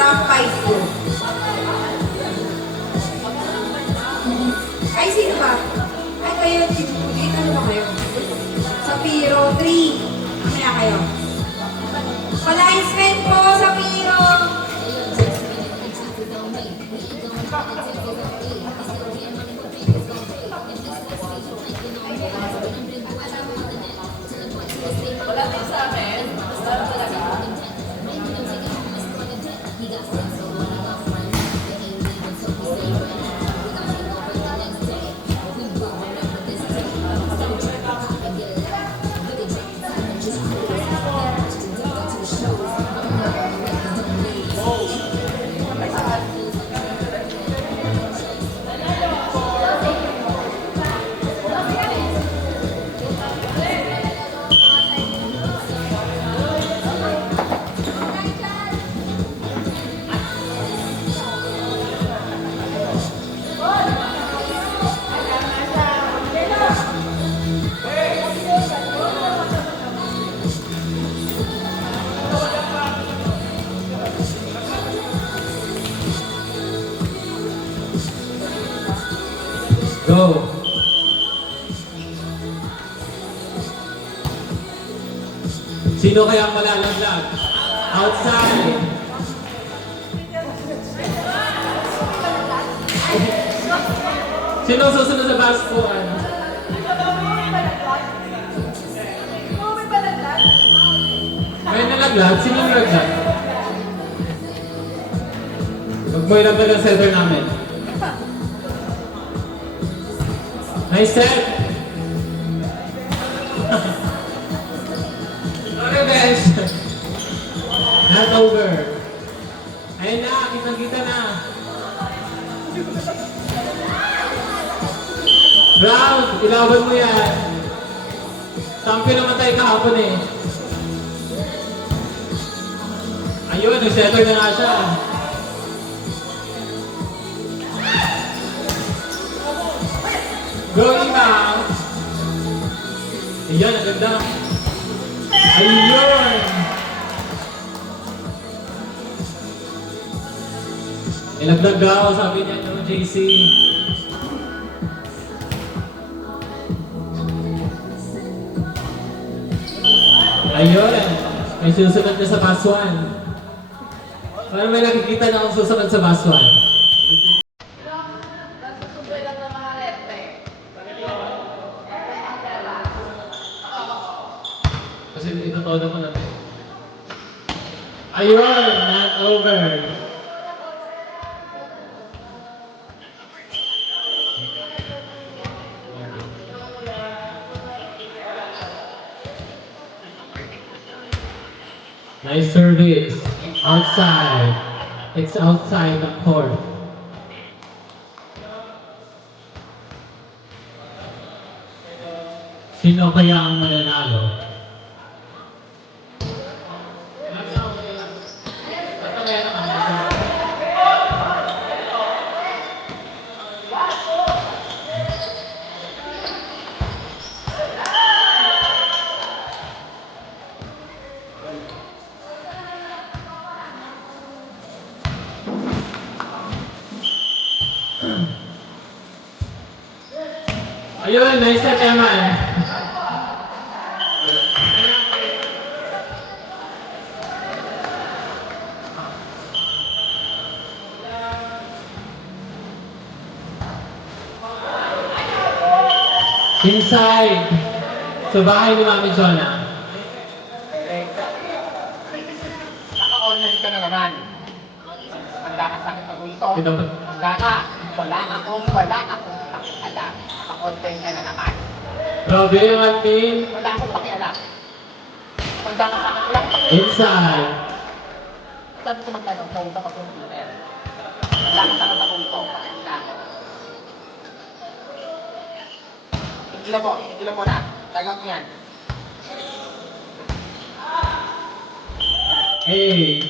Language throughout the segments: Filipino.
Round 5 po. Ay, sino ba? Ay, kayo, ulit, ano ba kayo? Sa Piro 3. Mamaya kayo. Palaisment po sa Piro. Wala din sa akin. Basta talaga. Go! Sino kaya ang malalaglag? Outside! Sino ang susunod sa baskuan? May nalaglag? Sino ang nalaglag? Huwag mo ilaglag ang center namin. Nice set! Revenge! Not over. Ayun na, kitang-kita na. Round, ilaban mo yan. Champion naman tayo kahapon eh. Ayun, nag-settle na nga siya. Going back. Ayan, ang ganda. Ayun! Ilagdag daw, sabi niya no, JC. Ayun, may susunod na sa pass 1. Parang may nakikita na akong susunod sa pass 1. Nasusuboy lang ng mga lepe. Kasi ito todo ko natin. Ayun, not over. Nice service. Outside. It's outside the court. Sino kaya ang mananalo? Ayun, nice na naman. Inside. Sa bahay ni Mami Jonah. Naka-online ka na naman. Handa ka sa pag-ulto. Ito. Handa ka. Wala akong pakialam. Naka-online ka na naman. Grabe yung admin. Wala akong pakialam. Handa ka sa walang pakialam. Inside. Sabi ko magtanong, kung ka computer. Handa ka sa pag-ulto. Handa ko. Igila mo na. Tagang yan. Hey.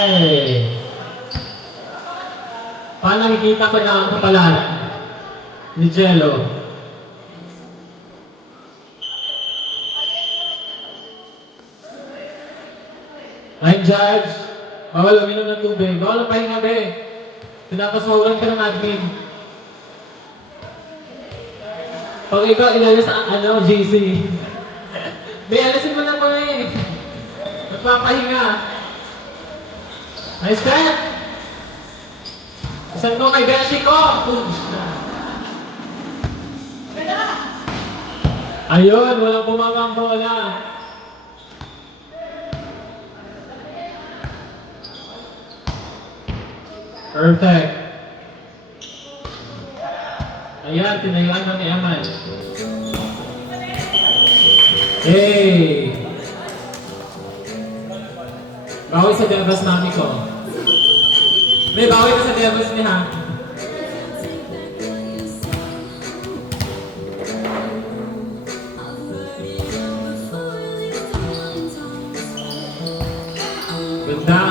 Ay! Paano nakikita ko na ang kapalan ni Jello? Line judge, bawal uminom ng tubig. Bawal ang pahinga, be. Pinapaswagan ka ng admin. Pag ikaw ilalis ang GC. Be, alisin mo na po eh. Nagpapahinga. Nice cut! Isan mo kay Beshi ko! Ayun, walang bumabang bola. Perfect. Ayan, tinayuan na ni Aman. Hey! Bawi sa Devas mami ko. May bawi ka sa Devas niya ha. Ganda.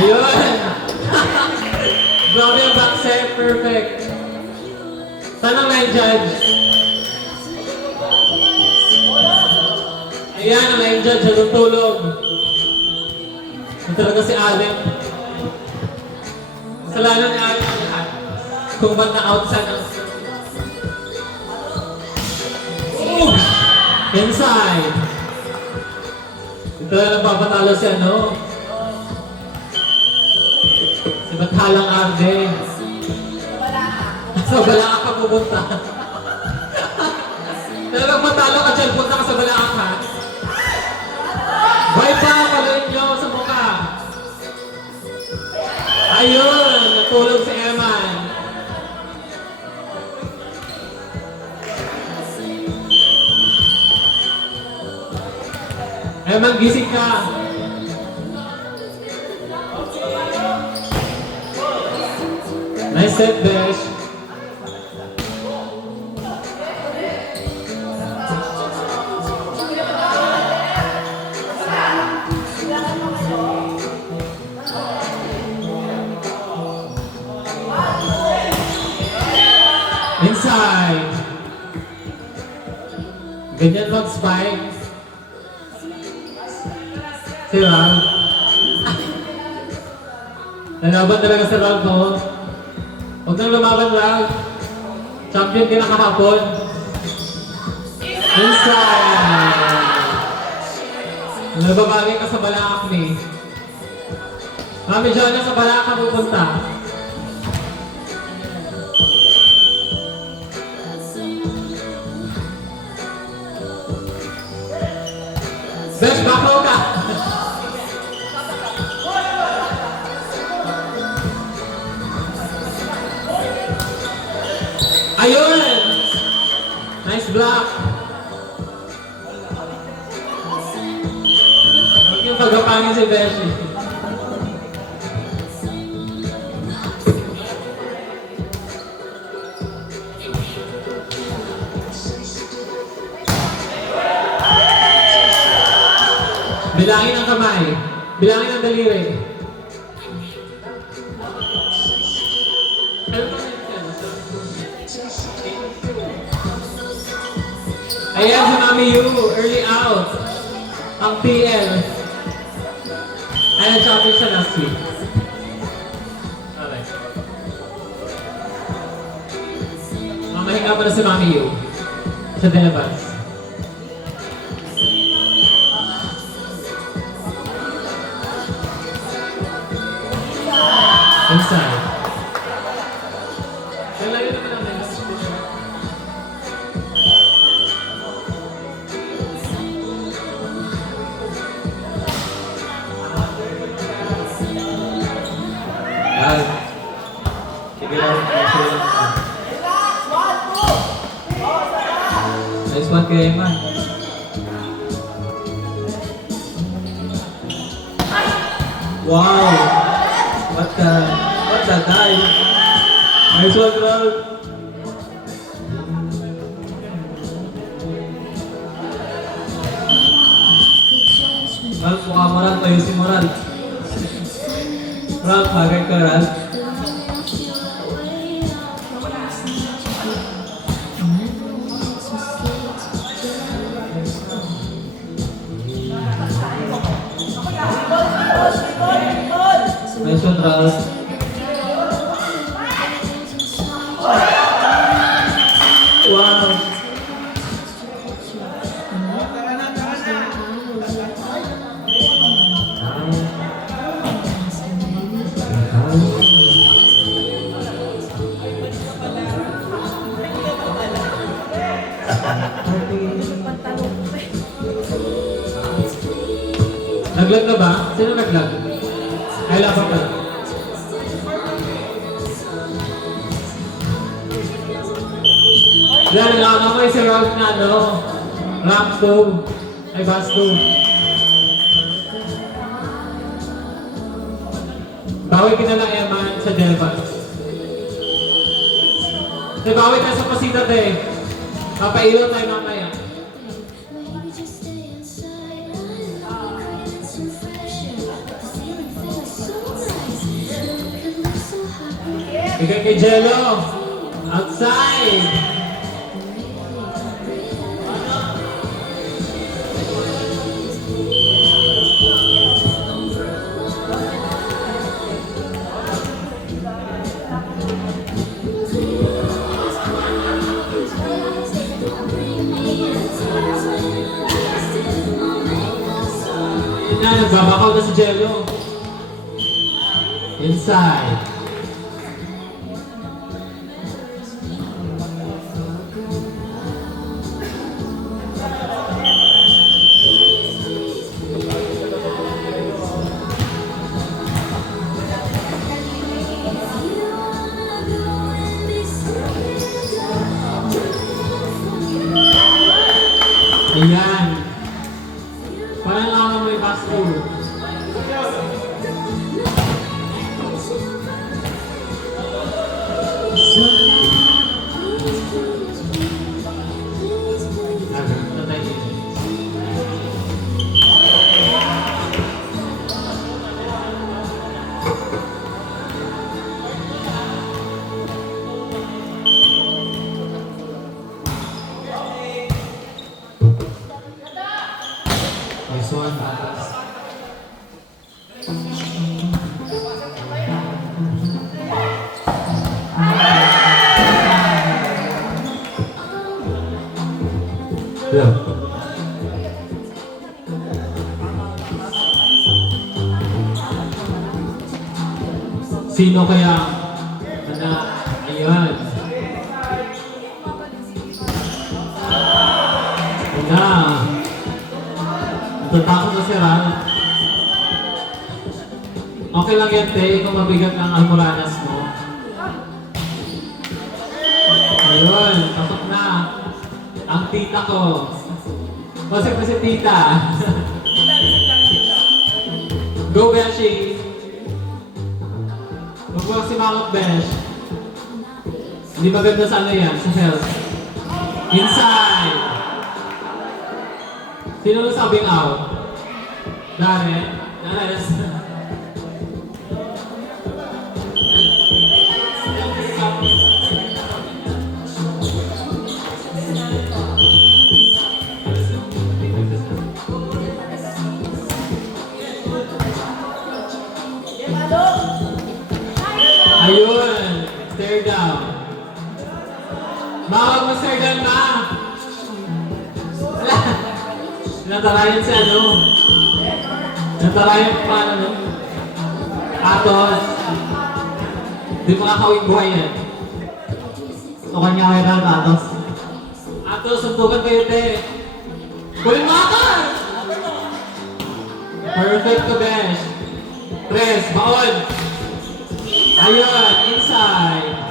Ayun! Grabe ang back set. Perfect. Saan ang line judge? Ayan, ang line judge. Tulog. Ito talaga si Allen. Kasalanan ni Allen ang lahat. Kung ba't na outside ang... Ooh! Inside. Ito na nagpapatalo si ano. Si Bathalang Arde. Sa Balaak ka pupunta. Talagang matalo ka dyan, punta ka sa Balaak ha. Bye pa, paluin nyo sa mukha. Ayun, natulog si Eman. Eman, gising ka. Nice set, Besh. Inside. Ganyan mag-spike. Si Ralph. Nalaban talaga si Ralph, no? Huwag nang lumaban, Ralph. Champion ka na kahapon. Inside. Nababagay ka sa Balaak ni. Mami Jonah, sa Balaak ka pupunta. Besh, bakaw ka! Ayun! Nice block! Huwag yung pagkapangin si Beshi. Bilangin ang kamay. Bilangin ang daliri. Ayan si Mami Yu. Early out. Ang PL. Ayan, champion siya last week. Okay. Mamahinga pa na si Mami Yu. Sa Delabas. Inside. Kailan yun naman namin? Sige lang. Nice one kay Eman. Wow! What the dive? Nice one, Ralph. Ralph, mukha mo Ralph. Ayusin mo Ralph. Ralph, bagay ka Ralph. Nice one, Ralph. Wow. Naglag na ba? Sino naglag? Ay, laban ka. Yan, nakakakay si Ralph na ano, rank 2. Ay, bus 2. Bawi ka na lang Eman sa Delvan. Ay, bawi tayo sa pasita eh. Papailot tayo mamaya. Bigay kay Jello. Outside. Nagbabakaw na si Jello. Inside. Ayan. Parang lang may basko. Nice one, Atas. Yeah. Sino kaya? Ayan. Tatakot na si Ral. Okay lang yan, te. Ikaw mabigat ng almoranas mo. Ayun, takot na. Ang tita ko. Masip na si tita. Go, Beshi. Huwag mo si Mamot, Besh. Hindi maganda sa ano yan, sa health. Inside. Sino nasabing out? Darren? Yes. Ayun! Stare down. Bawag mo stare down na! Natarayan si ano? Natarayan pa ano? Atos. Hindi makakawing buhay yan. Ito kanya kay Ral, Atos. Atos, suntukan kayo, te. Kuling makakal! Perfect to Besh. Tres, baon. Ayun, inside.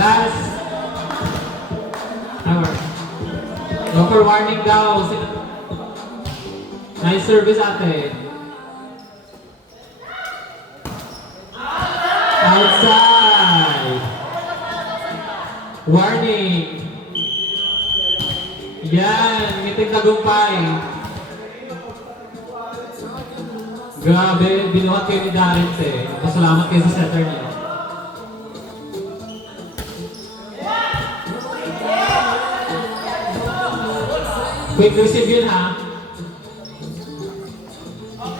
Last. Hour. Go for warning daw. Nice service ate. Outside. Five. Warning. Yan, ngiting tagumpay. Grabe, binuhat kayo ni Darren eh. Pasalamat kayo sa setter niyo. Quick receive yun ha.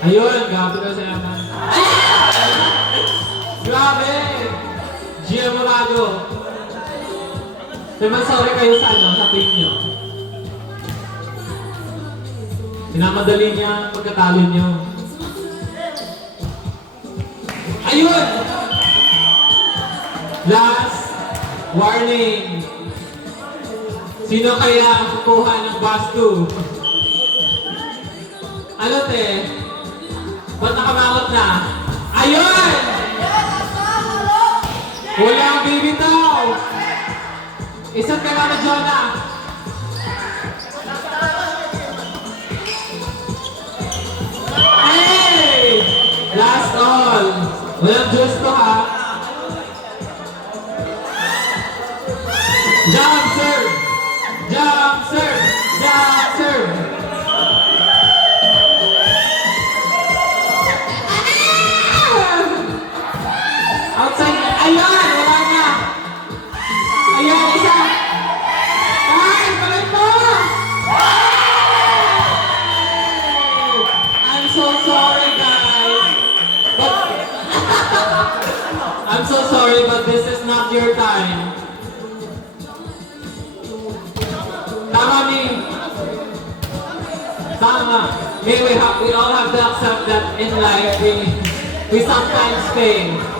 Ayun, grabe na sa yaman. Grabe! Gia Morado. Naman sorry kayo sa sa team nyo. Pinamadali niya ang pagkatalo nyo. Ayun! Last warning. Sino kaya ang kukuha ng bastu? Ano te? Ba't nakamangot na? Ayun! Wala ang bibitaw! Isang ka na Jonah! Hey! Last all! Walang Diyos to ha! Jump serve! Jump serve! Jump serve! Outside! Ayan! Wala na! Ayan! Isa! Ay! Balik mo! I'm so sorry guys! But... I'm so sorry but this is not your time. Tama mi! Tama! We all have to accept that in life we sometimes fail.